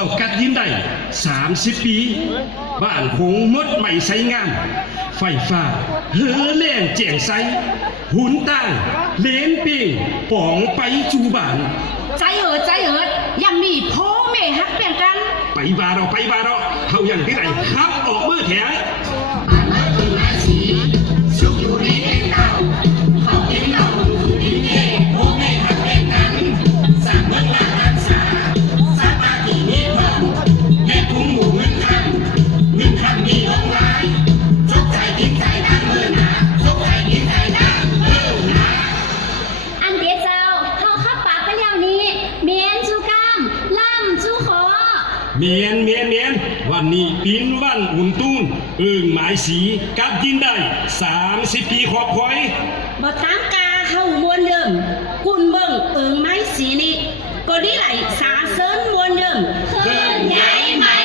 เขากัดยินได้30 ปีบ้านคงมดใหม่ใช้งานไฟฟ้าเฮือแล่นแจ่งใสหุนตั้งเลนปิงป่องไปจูบ้าน ใจเอิดยังมีพ่อแม่ฮักเปลี่ยนกันไปบาเราเขาอย่างที่ไหนครับออกมือแถงเมียนวันนี้ปินวันอุ่นตูนหมายสีกับยินได้30 ปีขอบคอยบ่ตามกาเข้ามวนเดิมกุนเบิ่งไม้สีนี่ก็ดีไหลสาเซินมวนเดิมเคลื่อนย้ายไม้